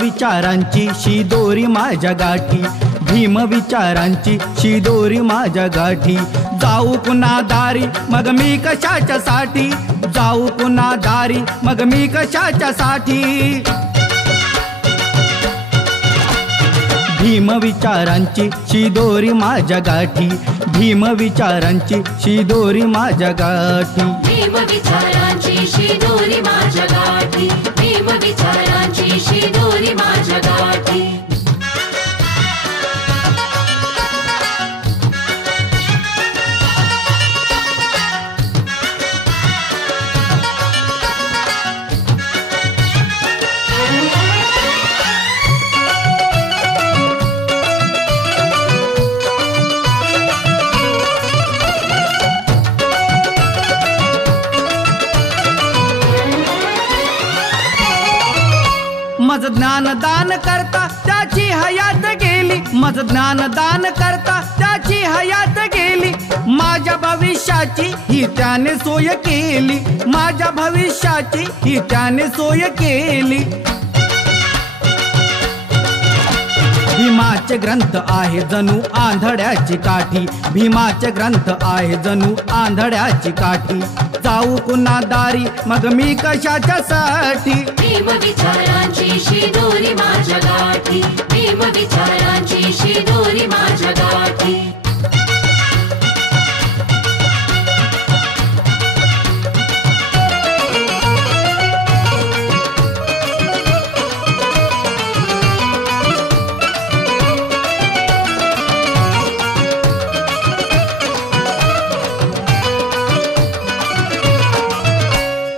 विचारांची शिदोरी माझ्या गाठी, भीम विचारांची शिदोरी माझ्या गाठी। जाऊ कुणा दारी मग मी कशाच्या साठी, जाऊ कुणा दारी मग मी कशाच्या साठी। भीम विचारांची शिदोरी माझ्या गाठी, भीम विचारांची शिदोरी माझ्या गाठी। भीम विचारांची शिदोरी माझ्या गाठी, भीम विचारांची शिदोरी माझ्या गाठी। मज ज्ञान दान करता त्याची हयात गेली, मज ज्ञान दान करता त्याची हयात गेली। माझ्या भविष्याची ही त्याने सोय केली, माझ्या भविष्याची ही त्याने सोय केली। भीमाचे ग्रंथ आहे जणू आंधळ्याची काठी, भीमाचे ग्रंथ आहे जणू आंधळ्याची काठी। जाऊ कुणा दारी मग मी कशाच्या साठी। भीम विचारांची शिदोरी माझ्या गाठी, भीम विचारांची शिदोरी माझ्या गाठी।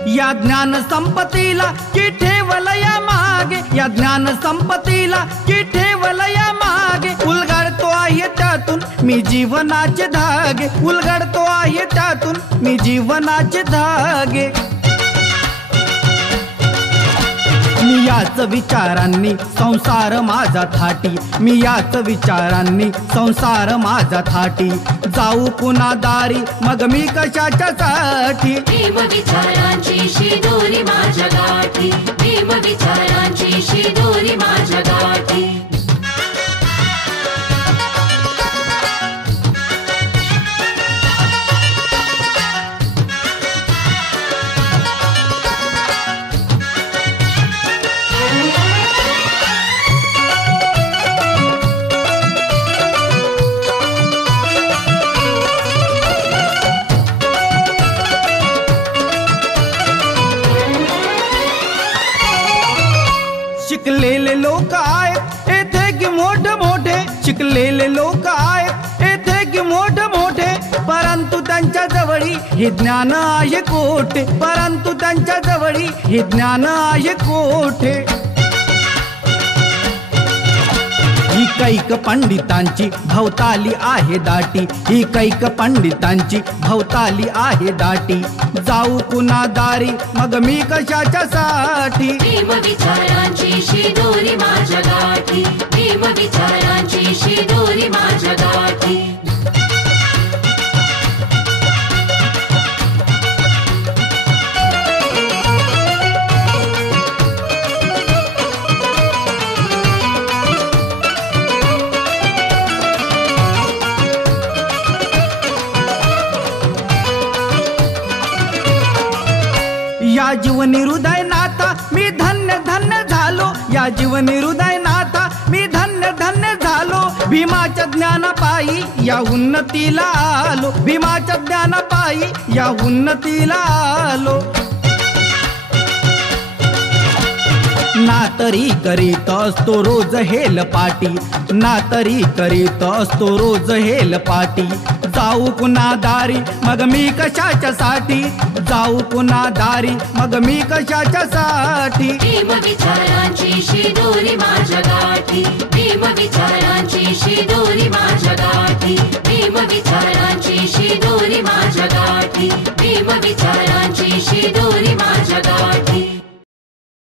या ज्ञान संपत्तीला की ठेवलया मागे, या ज्ञान संपत्तीला की ठेवलया मागे। उलगडतो आहे त्यातून मी जीवनाचे धागे, उलगडतो आहे त्यातून मी जीवनाचे धागे। मी याच विचारांनी संसार माझा थाटी, मी याच विचारांनी संसार माझा थाटी। जाऊ कुणा दारी मग मी कशाच्या साठी। भीम विचारांची शिदोरी माझ्या गाठी, भीम विचारांची शिदोरी माझ्या गाठी। शिकलेले लोक आहेत येथे की मोठे मोठे, शिकलेले लोक आहेत येथे की मोठे मोठे। परंतु त्यांच्या जवळी हे ज्ञान आहे कोठे, परंतु त्यांच्या जवळी हे ज्ञान आहे कोठे। ही कैक पंडितांची भवताली आहे दाटी, ही कैक पंडितांची भवताली आहे दाटी। जाऊ कुणा दारी मग मी कशाच्या साठी। भीम विचारांची शिदोरी माझ्या गाठी, भीम विचारांची शिदोरी माझ्या गाठी। या जीवनी हृदय नाथा मी धन्य धन्य झालो, या जीवनी हृदय नाथा मी धन्य धन्य झालो। भीमाच्या ज्ञानापायी या उन्नतीला आलो, भीमाच्या ज्ञानापायी या उन्नतीला आलो। ना तरी करीत असतो रोज हेल पाटी, ना तरी करीत असतो रोज हेल पाटी। जाऊ कुणा दारी मग मी कशाच्या साठी, जाऊ कुणा दारी मग मी कशाच्या साठी। भीम विचारांची शिदोरी माझ्या गाठी, भीम विचारांची शिदोरी माझ्या गाठी, भीम विचारांची शिदोरी माझ्या गाठी, भीम विचारांची